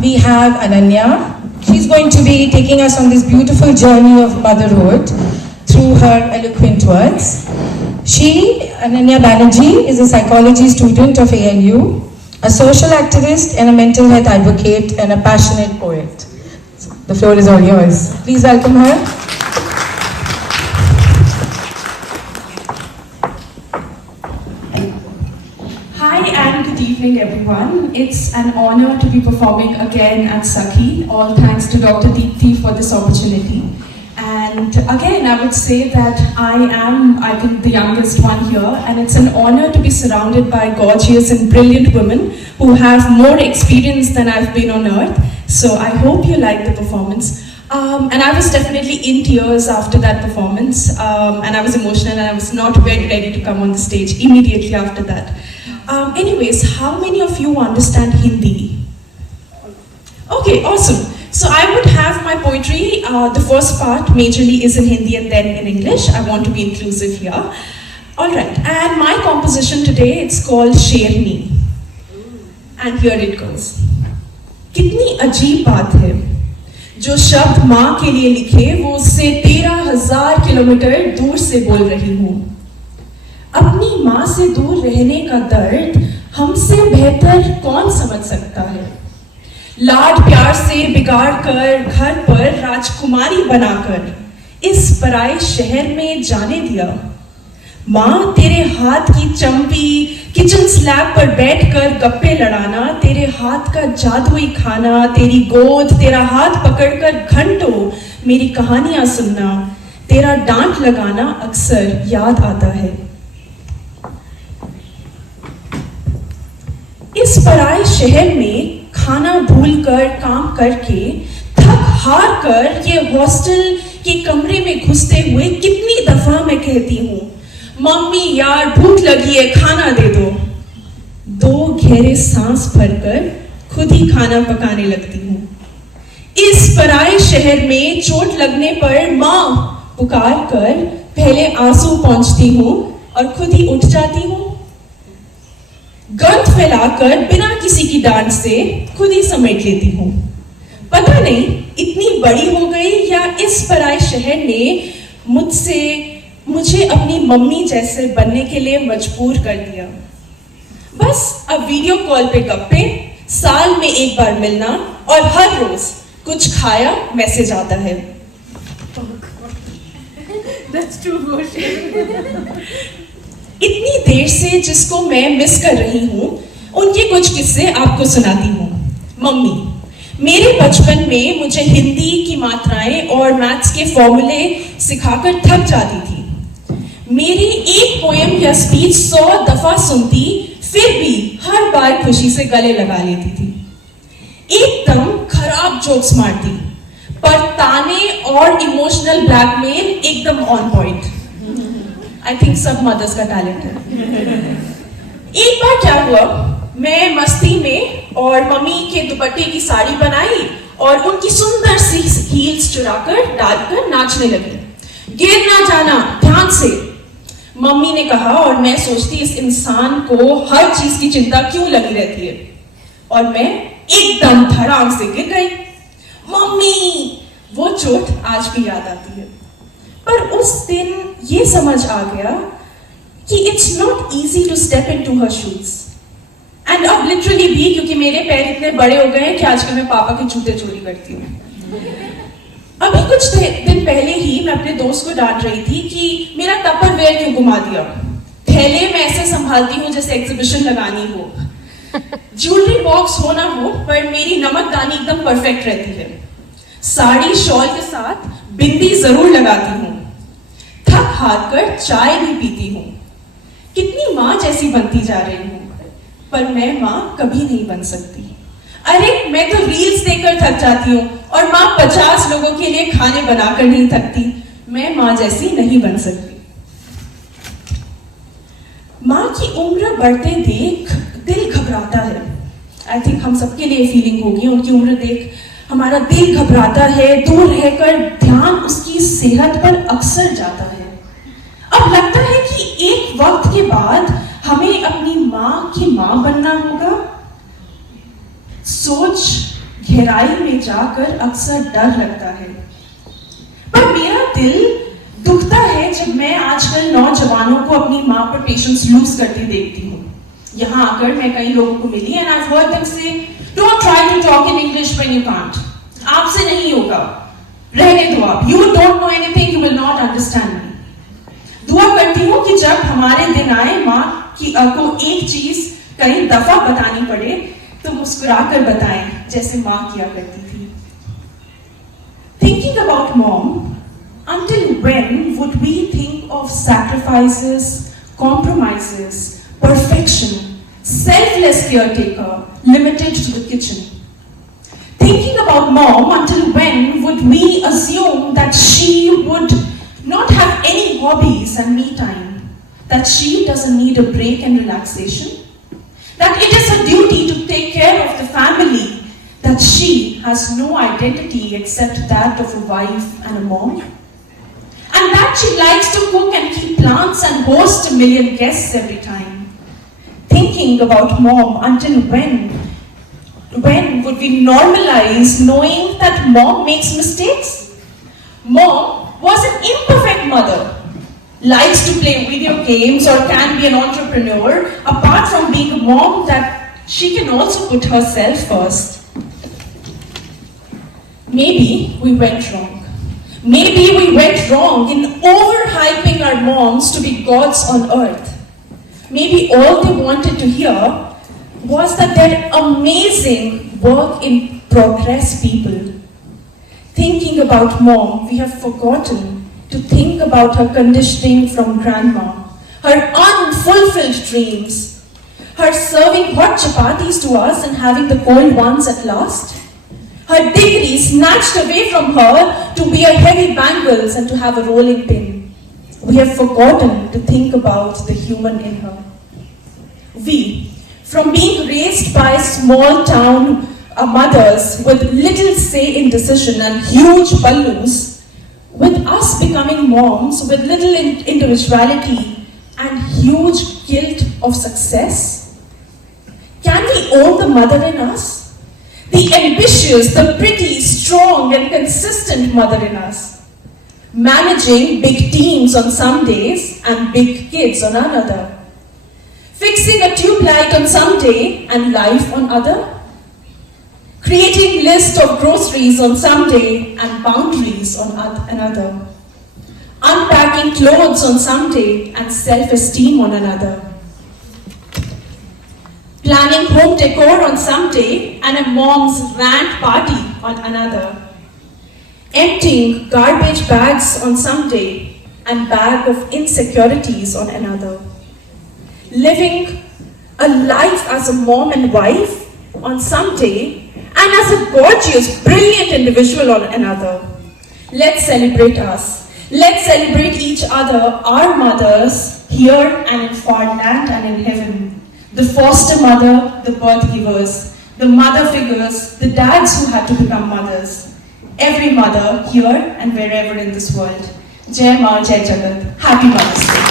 we have Ananya. She's going to be taking us on this beautiful journey of motherhood through her eloquent words. She, Ananya Banerjee, is a psychology student of ANU, a social activist and a mental health advocate and a passionate poet. The floor is all yours. Please welcome her. Good evening, everyone. It's an honor to be performing again at Sakhi. All thanks to Dr. Deepthi for this opportunity. And again, I would say that I think, the youngest one here, and it's an honor to be surrounded by gorgeous and brilliant women who have more experience than I've been on earth. So I hope you like the performance. And I was definitely in tears after that performance, and I was emotional, and I was not very ready to come on the stage immediately after that. Anyways, how many of you understand Hindi? Okay, awesome. So I would have my poetry, the first part majorly is in Hindi and then in English. I want to be inclusive here. Alright, and my composition today, it's called Sherni. And here it goes. कितनी अजीब बात है जो शब्द माँ के लिए लिखे वो उससे 13,000 किलोमीटर दूर से बोल रही हूँ. अपनी माँ से दूर रहने का दर्द हमसे बेहतर कौन समझ सकता है. लाड प्यार से बिगाड़ कर घर पर राजकुमारी बनाकर इस पराए शहर में जाने दिया. माँ तेरे हाथ की चंपी किचन स्लैब पर बैठकर गप्पे लड़ाना, तेरे हाथ का जादुई खाना, तेरी गोद, तेरा हाथ पकड़कर घंटों मेरी कहानियां सुनना, तेरा डांट लगाना अक्सर याद आता है. इस पराए शहर में खाना भूलकर काम करके थक हार कर ये हॉस्टल के कमरे में घुसते हुए कितनी दफा मैं कहती हूँ, मम्मी यार भूख लगी है खाना दे दो. 2 गहरे सांस भरकर खुद ही खाना पकाने लगती हूँ. इस पराए शहर में चोट लगने पर माँ पुकार कर पहले आंसू पोंछती हूँ और खुद ही उठ जाती हूँ. गंध फैलाकर बिना किसी की डांट से खुद ही समेट लेती हूँ. पता नहीं इतनी बड़ी हो गई या इस पराए शहर ने मुझे अपनी मम्मी जैसे बनने के लिए मजबूर कर दिया. बस अब वीडियो कॉल पे गप्पे, साल में एक बार मिलना और हर रोज कुछ खाया मैसेज आता है. That's true. इतनी देर से जिसको मैं मिस कर रही हूँ उनके कुछ किस्से आपको सुनाती हूँ. मम्मी, मेरे बचपन में मुझे हिंदी की मात्राएं और मैथ्स के फॉर्मूले सिखाकर थक जाती थी. मेरी एक पोएम या स्पीच 100 दफा सुनती फिर भी हर बार खुशी से गले लगा लेती थी. एकदम खराब जोक्स मारती पर ताने और इमोशनल ब्लैकमेल एकदम ऑन पॉइंट. आई थिंक सब मदर्स का टैलेंट है. एक बार क्या हुआ, मैं मस्ती में और मम्मी के दुपट्टे की साड़ी बनाई और उनकी सुंदर सी हील्स चुराकर डालकर नाचने लगी. गिर ना जाना, ध्यान से, मम्मी ने कहा. और मैं सोचती इस इंसान को हर चीज की चिंता क्यों लगी रहती है. और मैं एकदम धड़ाम से गिर गई. मम्मी, वो चोट आज भी याद आती है. पर उस दिन ये समझ आ गया कि it's not easy to step into her shoes. And अब लिटरली भी, क्योंकि मेरे पैर इतने बड़े हो गए हैं कि आजकल मैं पापा के जूते चोरी करती हूँ. अभी कुछ दिन पहले ही मैं अपने दोस्त को डांट रही थी कि मेरा टपरवेयर क्यों घुमा दिया. थैले मैं ऐसे संभालती हूँ जैसे एग्जीबिशन लगानी हो. ज्वेलरी बॉक्स हो ना हो पर मेरी नमकदानी एकदम परफेक्ट रहती है. साड़ी शॉल के साथ बिंदी जरूर लगाती हूँ. थक हार कर चाय भी पीती हूँ. कितनी माँ जैसी बनती जा रही हूँ पर मैं माँ कभी नहीं बन सकती. अरे मैं तो रील्स देखकर थक जाती हूँ और माँ 50 लोगों के लिए खाने बनाकर नहीं थकती. मैं माँ जैसी नहीं बन सकती. माँ की उम्र बढ़ते देख दिल घबराता है. आई थिंक हम सबके लिए फीलिंग होगी. उनकी उम्र देख हमारा दिल घबराता है. दूर रहकर ध्यान उसकी सेहत पर अक्सर जाता है. अब लगता है कि एक वक्त के बाद हमें अपनी माँ की माँ बनना होगा. सोच गहराई में जाकर अक्सर डर लगता है। पर मेरा दिल दुखता है जब मैं आजकल नौजवानों को अपनी माँ पर पेशेंस लूज करते देखती हूँ। यहाँ आकर मैं कई लोगों को मिली and I've heard them say, don't try to talk in English when you can't. आपसे नहीं होगा, रहने दो आप। You don't know anything, you will not understand me. दुआ करती हूँ कि जब हमारे दिन आए माँ की को एक चीज कई दफा बतानी पड़े तो मुस्कुराकर बताएं जैसे माँ किया करती थी। Thinking about mom, until when would we think of sacrifices, compromises, perfection, selfless caretaker, limited to the kitchen? Thinking about mom, until when would we assume that she would not have any hobbies and me time, that she doesn't need a break and relaxation, that it is her duty to take care of the family, that she has no identity except that of a wife and a mom, and that she likes to cook and keep plants and host 1 million guests every time? Thinking about mom, until when would we normalize knowing that mom makes mistakes? Mom was an imperfect mother, likes to play video games or can be an entrepreneur, apart from being a mom that she can also put herself first. Maybe we went wrong. Maybe we went wrong in overhyping our moms to be gods on earth. Maybe all they wanted to hear was that they're amazing work in progress people. Thinking about mom, we have forgotten to think about her conditioning from grandma, her unfulfilled dreams, her serving hot chapatis to us and having the cold ones at last, her degree snatched away from her to wear heavy bangles and to have a rolling pin. We have forgotten to think about the human in her. We, from being raised by small town mothers with little say in decision and huge balloons, with us becoming moms with little individuality and huge guilt of success, can we own the mother in us? The ambitious, the pretty, strong and consistent mother in us, managing big teams on some days and big kids on another, fixing a tube light on some day and life on other, creating list of groceries on some day and boundaries on another, unpacking clothes on some day and self-esteem on another, planning home decor on some day and a mom's rant party on another, emptying garbage bags on some day and bag of insecurities on another, living a life as a mom and wife on some day and as a gorgeous, brilliant individual on another. Let's celebrate us. Let's celebrate each other, our mothers, here and in far land and in heaven. The foster mother, the birth givers, the mother figures, the dads who had to become mothers. Every mother here and wherever in this world. Jai Ma, Jai Jagat. Happy Mother's Day.